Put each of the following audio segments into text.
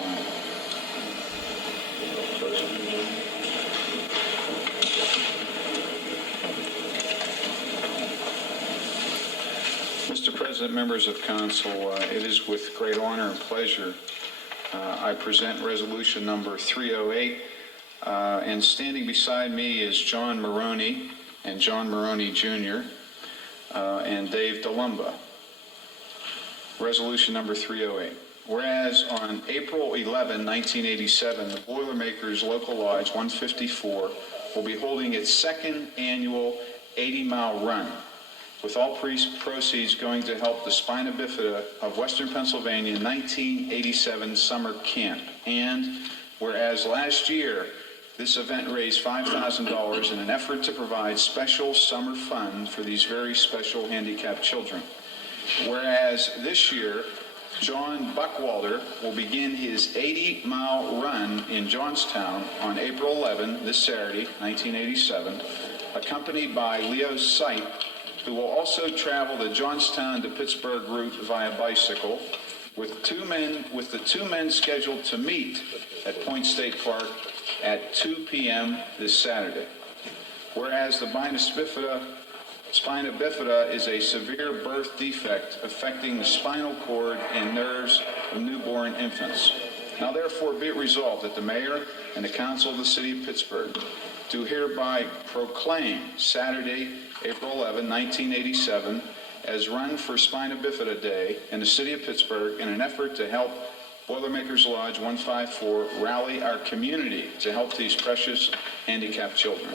time. Mr. President, members of council, it is with great honor and pleasure I present resolution number 308, and standing beside me is John Maroney and John Maroney Jr. And Dave DeLumba. Resolution number 308. Whereas on April 11, 1987, the Boilermakers Local Lodge 154 will be holding its second annual 80-mile run, with all proceeds going to help the spina bifida of Western Pennsylvania 1987 summer camp. And whereas last year, this event raised $5,000 in an effort to provide special summer fun for these very special handicapped children. Whereas this year, John Buckwalter will begin his 80-mile run in Johnstown on April 11, this Saturday, 1987, accompanied by Leo Sight, who will also travel the Johnstown to Pittsburgh route via bicycle, with the two men scheduled to meet at Point State Park at 2 p.m. this Saturday. Whereas the spina bifida is a severe birth defect affecting the spinal cord and nerves of newborn infants. Now therefore be it resolved that the mayor and the council of the city of Pittsburgh do hereby proclaim Saturday, April 11, 1987, as Run for Spina Bifida Day in the city of Pittsburgh in an effort to help Boilermakers Lodge 154 rally our community to help these precious handicapped children.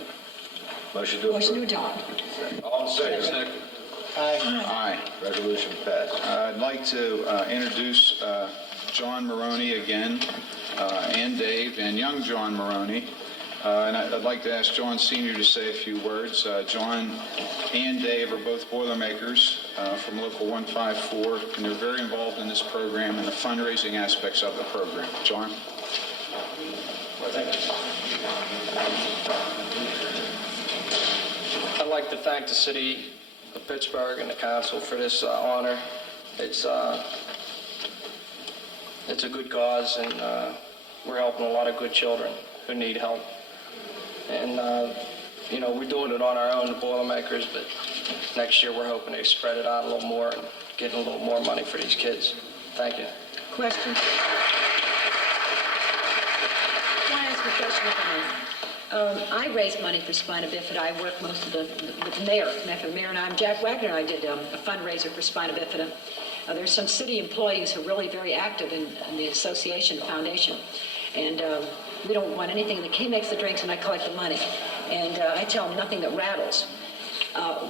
Motion to approve. adopt. All in favor? Second. Aye. Resolution passed. I'd like to introduce John Maroney again, and Dave, and young John Maroney. And I'd like to ask John Sr. to say a few words. John and Dave are both Boilermakers from Local 154, and they're very involved in this program and the fundraising aspects of the program. John? Well, thank you. I'd like to thank the city of Pittsburgh and the council for this honor. It's a good cause, and we're helping a lot of good children who need help. And, we're doing it on our own, the Boilermakers, but next year we're hoping to spread it out a little more and get a little more money for these kids. Thank you. Question? Can I ask a question if I may? I raise money for spina bifida. I work most of with the mayor. The mayor and Jack Wagner and I did a fundraiser for spina bifida. There's some city employees who are really very active in the association foundation. And we don't want anything. The key makes the drinks and I collect the money. And I tell them nothing that rattles.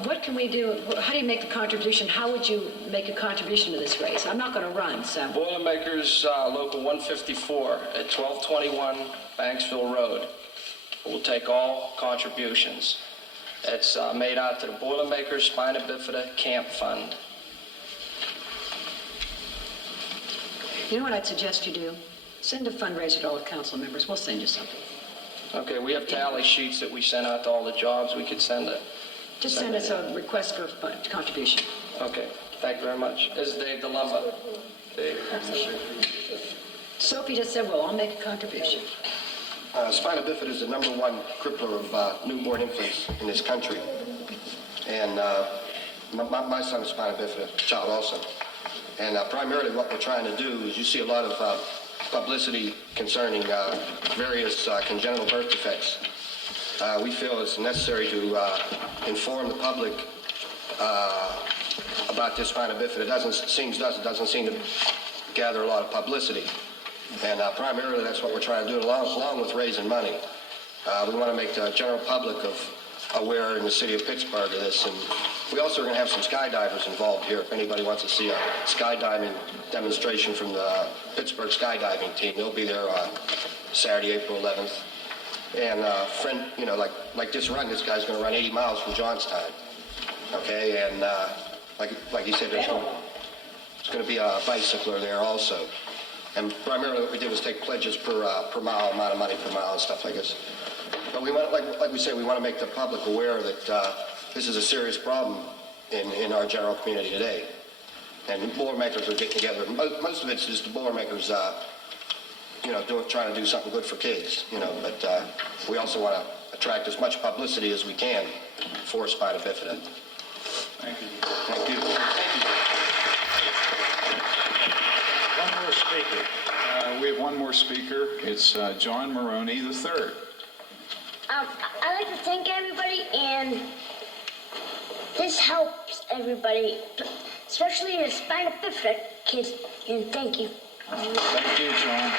What can we do? How do you make the contribution? How would you make a contribution to this race? I'm not going to run, so. Boilermakers Local 154 at 1221 Banksville Road will take all contributions. It's made out to the Boilermakers Spina Bifida Camp Fund. You know what I'd suggest you do? Send a fundraiser to all the council members. We'll send you something. Okay, we have tally sheets that we send out to all the jobs. We could send it. Just send us a request for a contribution. Okay, thank you very much. This is Dave DeLumba. Dave. Sophie just said, well, I'll make a contribution. Spina bifida is the #1 crippler of newborn infants in this country. And my son is spina bifida, child also. And primarily what we're trying to do is you see a lot of publicity concerning various congenital birth defects. We feel it's necessary to inform the public about this spina bifida. It doesn't seem to gather a lot of publicity. And primarily that's what we're trying to do, along with raising money. We want to make the general public aware in the city of Pittsburgh of this. And we also are going to have some skydivers involved here if anybody wants to see a skydiving demonstration from the Pittsburgh skydiving team. They'll be there on Saturday, April 11th. And like this run, this guy's going to run 80 miles from Johnstown. Okay, and like you said, there's going to be a bicycler there also. And primarily what we did was take pledges per mile, amount of money per mile and stuff like this. But we want, like we say, we want to make the public aware that this is a serious problem in our general community today. And Boilermakers are getting together. Most of it's just the Boilermakers trying to do something good for kids, but we also want to attract as much publicity as we can for spina bifida. Thank you. Thank you. One more speaker. We have one more speaker. It's John Maroney III. I'd like to thank everybody, and this helps everybody, especially the spina bifida kids, and thank you. Thank you, John.